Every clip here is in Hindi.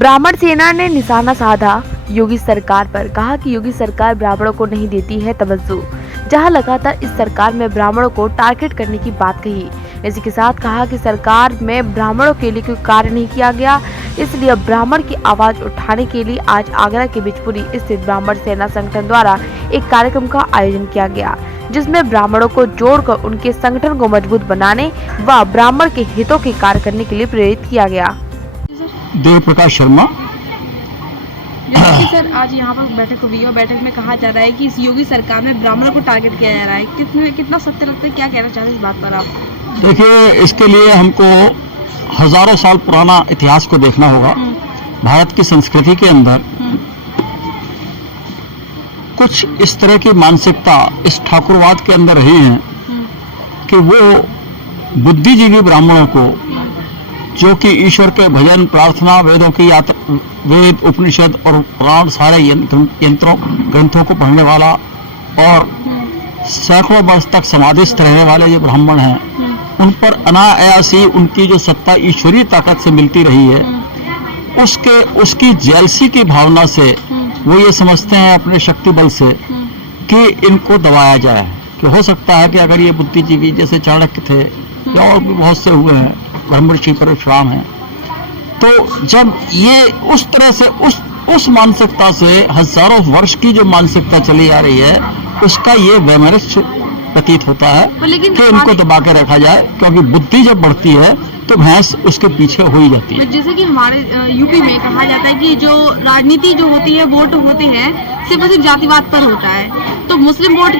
ब्राह्मण सेना ने निशाना साधा योगी सरकार पर। कहा कि योगी सरकार ब्राह्मणों को नहीं देती है तवज्जो। जहां लगातार इस सरकार में ब्राह्मणों को टारगेट करने की बात कही। इसी के साथ कहा कि सरकार में ब्राह्मणों के लिए कोई कार्य नहीं किया गया, इसलिए ब्राह्मण की आवाज उठाने के लिए आज आगरा के बिचपुरी स्थित ब्राह्मण सेना संगठन द्वारा एक कार्यक्रम का आयोजन किया गया, जिसमें ब्राह्मणों को जोड़कर उनके संगठन को मजबूत बनाने व ब्राह्मण के हितों के कार्य करने के लिए प्रेरित किया गया। देव प्रकाश शर्मा। सर, आज यहाँ पर बैठक हुई और बैठक में कहा जा रहा है कि इस योगी सरकार में ब्राह्मणों को टारगेट किया जा रहा है। कितना सत्य लगता है, क्या कहना चाहते हैं इस बात पर आप? देखिए, इसके लिए हमको हजारों साल पुराना इतिहास को देखना होगा। भारत की संस्कृति के अंदर कुछ इस तरह की मानसिकता इस ठाकुरवाद के अंदर रही है कि वो बुद्धिजीवी ब्राह्मणों को, जो कि ईश्वर के भजन प्रार्थना, वेदों की यात्रा, वेद उपनिषद और पुराण सारे ग्रंथों को पढ़ने वाला और सैकड़ों वर्ष तक समाधिस्थ रहने वाले जो ब्राह्मण हैं, उन पर अनायासी उनकी जो सत्ता ईश्वरीय ताकत से मिलती रही है, उसकी जेलसी की भावना से वो ये समझते हैं अपने शक्ति बल से कि इनको दबाया जाए। कि हो सकता है कि अगर ये बुद्धिजीवी जैसे चाणक्य थे या और भी बहुत से हुए हैं, ब्रह्मर्षि परशुराम हैं, तो जब ये उस तरह से उस मानसिकता से हजारों वर्ष की जो मानसिकता चली आ रही है, उसका ये वैमनस्य प्रतीत होता है कि इनको दबा के रखा जाए, क्योंकि बुद्धि जब बढ़ती है तो भैंस उसके पीछे हो ही जाती है। जैसे कि हमारे यूपी में कहा जाता है कि जो राजनीति जो होती है, वोट होते हैं, सिर्फ और सिर्फ जातिवाद पर होता है। तो मुस्लिम वोट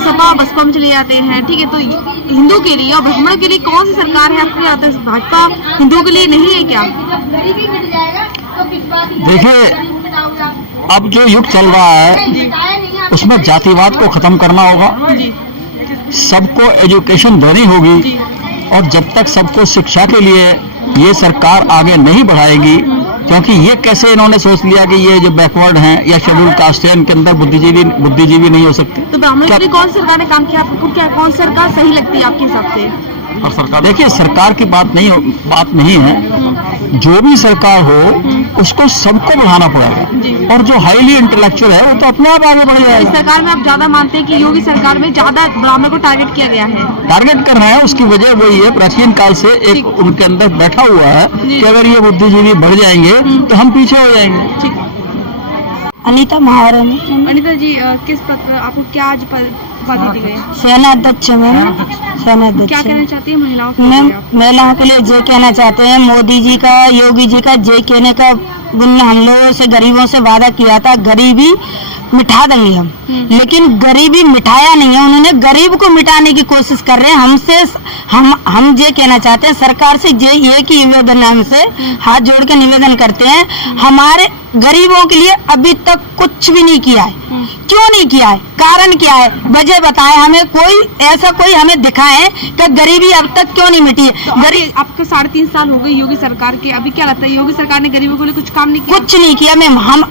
सपा बसपा में चले जाते हैं, ठीक है। तो हिंदू के लिए और ब्राह्मणों के लिए कौन सी सरकार है आपको आता है? भाजपा हिंदुओं के लिए नहीं है क्या? देखिए, अब जो युग चल रहा है उसमें जातिवाद को खत्म करना होगा, सबको एजुकेशन देनी होगी, और जब तक सबको शिक्षा के लिए ये सरकार आगे नहीं बढ़ाएगी, क्योंकि ये कैसे इन्होंने सोच लिया कि ये जो बैकवर्ड हैं या शेड्यूल कास्ट है, इनके अंदर बुद्धिजीवी नहीं हो सकती। तो ब्राह्मणों के लिए कौन सरकार ने काम किया? आपको क्या कौन सरकार सही लगती है आपके हिसाब से? और सरकार, देखिए, सरकार की बात नहीं है। जो भी सरकार हो उसको सबको बढ़ाना पड़ेगा, और जो हाईली इंटेलेक्चुअल है वो तो अपने आप आगे बढ़ जाएगा। इस सरकार में आप ज्यादा मानते हैं कि योगी सरकार में ज्यादा ब्राह्मण को टारगेट किया गया है? टारगेट कर रहे हैं, उसकी वजह वही है, प्राचीन काल से एक उनके अंदर बैठा हुआ है कि अगर ये बुद्धिजीवी बढ़ जाएंगे तो हम पीछे हो जाएंगे। अनीता महारानी। अनीता जी, किस प्रकार आपको क्या आज उपाधि दी गई? सेना अध्यक्ष में सेना अध्यक्ष। क्या कहना चाहती है महिलाओं के मैं लिए? महिलाओं के लिए जय कहना चाहते हैं। मोदी जी का, योगी जी का जय कहने का उन्होंने हम लोगों से, गरीबों से वादा किया था, गरीबी मिटा देंगे हम, लेकिन गरीबी मिटाया नहीं है उन्होंने, गरीब को मिटाने की कोशिश कर रहे हैं। हमसे हम ये कहना चाहते हैं सरकार से, ये की निवेदन, हमसे हाथ जोड़ के निवेदन करते हैं, हमारे गरीबों के लिए अभी तक कुछ भी नहीं किया है। क्यों नहीं किया है? कारण क्या है? वजह बताएं हमें, कोई हमें दिखाए कि गरीबी अब तक क्यों नहीं मिटी है। तो आपको 3.5 साल हो गए योगी सरकार के, अभी क्या लगता है योगी सरकार ने गरीबों के लिए कुछ काम नहीं किया? कुछ नहीं किया मैम। हम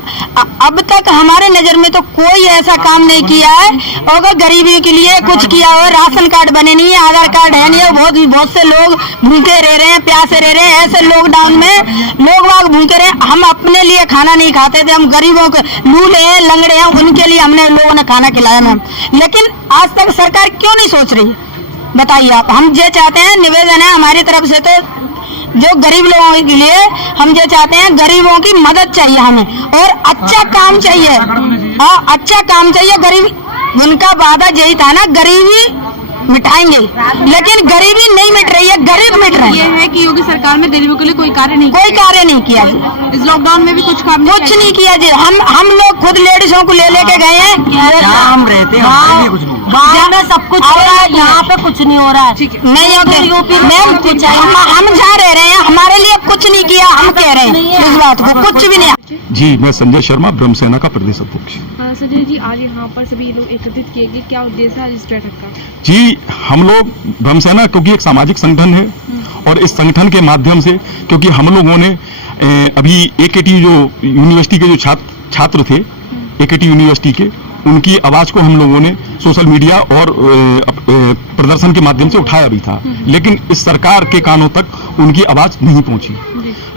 अब तक हमारे नजर में तो कोई ऐसा काम नहीं किया है, और गरीबी के लिए कुछ किया हो। राशन कार्ड बने नहीं है, आधार कार्ड है नहीं है, बहुत से लोग भूखे रह रहे हैं, प्यासे रह रहे हैं। ऐसे लॉकडाउन में लोग भूखे रहे। हम अपने लिए खाना नहीं खाते थे, हम गरीबों को, लूले हैं, लंगड़े हैं, उनके लिए हमने लोगों ने खाना खिलाया मैम। लेकिन आज तक सरकार क्यों नहीं सोच रही, बताइए आप। हम ये चाहते हैं, निवेदन है हमारी तरफ से, तो जो गरीब लोगों के लिए हम ये चाहते हैं, गरीबों की मदद चाहिए हमें, और अच्छा काम चाहिए। हाँ, अच्छा काम चाहिए। गरीब, उनका वादा यही था ना, गरीबी मिटाएंगे, लेकिन गरीबी नहीं मिट रही है, गरीब मिट रहे हैं। ये है कि योगी सरकार में गरीबों के लिए कोई कार्य नहीं किया जी। इस लॉकडाउन में भी कुछ काम नहीं किया जी। हम लोग खुद लेडीजों को लेके गए हैं, हम रहते हैं, गाँव में सब कुछ हो रहा है, यहाँ पे कुछ नहीं हो रहा है। नहीं यूपी में हम जा रहे हैं, हमारे लिए कुछ नहीं किया, हम कह रहे हैं इस बात को, कुछ भी नहीं। जी, मैं संजय शर्मा, ब्रह्म सेना का प्रदेश अध्यक्ष। संजय जी, आज यहाँ पर सभी लोग एकत्रित किए गए, क्या उद्देश्य है इस बैठक का? जी, हम लोग ब्रह्म सेना, क्योंकि एक सामाजिक संगठन है, और इस संगठन के माध्यम से, क्योंकि हम लोगों ने अभी एकेटी जो यूनिवर्सिटी के जो छात्र थे, एकेटी यूनिवर्सिटी के, उनकी आवाज को हम लोगों ने सोशल मीडिया और प्रदर्शन के माध्यम से उठाया भी था, लेकिन इस सरकार के कानों तक उनकी आवाज नहीं पहुंची।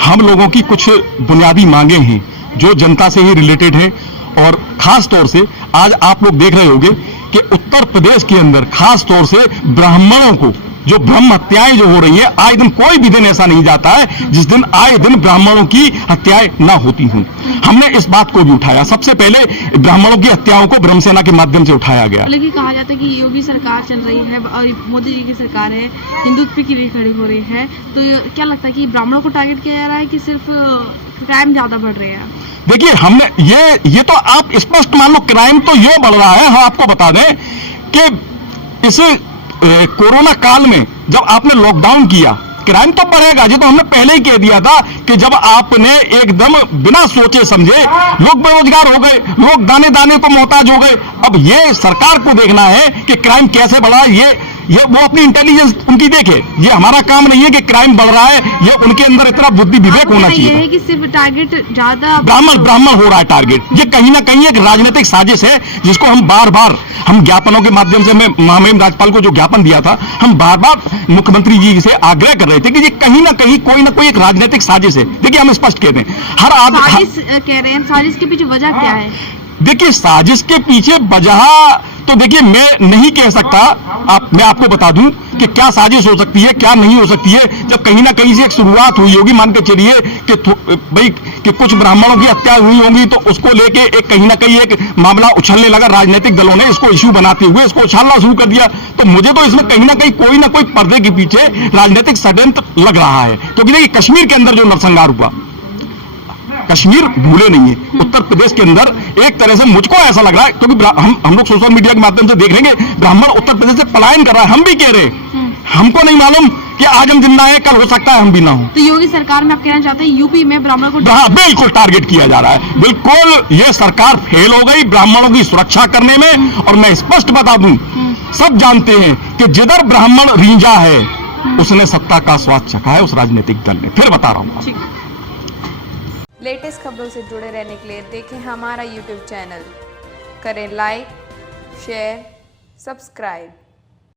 हम लोगों की कुछ बुनियादी मांगे हैं जो जनता से ही रिलेटेड है। और खास तौर से आज आप लोग देख रहे होंगे कि उत्तर प्रदेश के अंदर खास तौर से ब्राह्मणों को जो ब्रह्म हत्याएं जो हो रही है, आए दिन कोई भी दिन ऐसा नहीं जाता है जिस दिन आए दिन ब्राह्मणों की हत्याएं ना होती हों। हमने इस बात को भी उठाया, सबसे पहले ब्राह्मणों की हत्याओं को ब्रह्म सेना के माध्यम से उठाया गया। लेकिन कहा जाता है कि योगी सरकार चल रही है और मोदी जी की सरकार है, हिंदुत्व के लिए खड़ी हो रही है, तो क्या लगता है कि ब्राह्मणों को टारगेट किया जा रहा है कि सिर्फ क्राइम ज्यादा बढ़ रहे हैं? देखिए, हमने ये तो आप स्पष्ट मान लो, क्राइम तो ये बढ़ रहा है। हम आपको बता दें कि इस कोरोना काल में जब आपने लॉकडाउन किया, क्राइम तो बढ़ेगा। ये तो हमने पहले ही कह दिया था कि जब आपने एकदम बिना सोचे समझे, लोग बेरोजगार हो गए, लोग दाने दाने को मोहताज हो गए। अब ये सरकार को देखना है कि क्राइम कैसे बढ़ा, ये वो अपनी इंटेलिजेंस उनकी देखे। ये हमारा काम नहीं है कि क्राइम बढ़ रहा है, ये उनके अंदर इतना बुद्धि विवेक होना चाहिए। ये है कि सिर्फ टारगेट ज्यादा ब्राह्मण हो रहा है टारगेट। ये कहीं ना कहीं एक राजनीतिक साजिश है जिसको हम बार बार ज्ञापनों के माध्यम से, मैं महामहिम राज्यपाल को जो ज्ञापन दिया था, हम बार बार मुख्यमंत्री जी से आग्रह कर रहे थे कि ये कहीं ना कहीं कोई ना कोई एक राजनीतिक साजिश है। देखिए, हम स्पष्ट कहते हैं, हर आदमी साजिश कह रहे हैं, साजिश के पीछे वजह क्या है? देखिए, साजिश के पीछे वजह तो देखिए मैं नहीं कह सकता। मैं आपको बता दूं कि क्या साजिश हो सकती है, क्या नहीं हो सकती है। जब कहीं ना कहीं से एक शुरुआत हुई होगी, मान के चलिए कि भाई कि कुछ ब्राह्मणों की हत्या हुई होगी, तो उसको लेके एक कहीं ना कहीं एक मामला उछलने लगा। राजनीतिक दलों ने इसको इश्यू बनाते हुए इसको उछालना शुरू कर दिया। तो मुझे तो इसमें कहीं ना कोई पर्दे के पीछे राजनीतिक षड्यंत्र लग रहा है। क्योंकि देखिए, कश्मीर के अंदर जो नरसंहार हुआ, कश्मीर भूले नहीं है। उत्तर प्रदेश के अंदर एक तरह से मुझको ऐसा लग रहा है, क्योंकि हम लोग सोशल मीडिया के माध्यम से देख रहे हैं, ब्राह्मण उत्तर प्रदेश से पलायन कर रहा है। हम भी कह रहे हैं, हमको नहीं मालूम कि आज हम जिंदा है, कल हो सकता है हम भी ना हो। तो योगी सरकार में आप कहना चाहते हैं यूपी में ब्राह्मणों को बिल्कुल टारगेट किया जा रहा है। बिल्कुल ये सरकार फेल हो गई ब्राह्मणों की सुरक्षा करने में। और मैं स्पष्ट बता दूं, सब जानते हैं कि जिधर ब्राह्मण रींझा है उसने सत्ता का स्वाद चखा है, उस राजनीतिक दल ने। फिर बता रहा हूं, लेटेस्ट खबरों से जुड़े रहने के लिए देखें हमारा YouTube चैनल, करें लाइक, शेयर, सब्सक्राइब।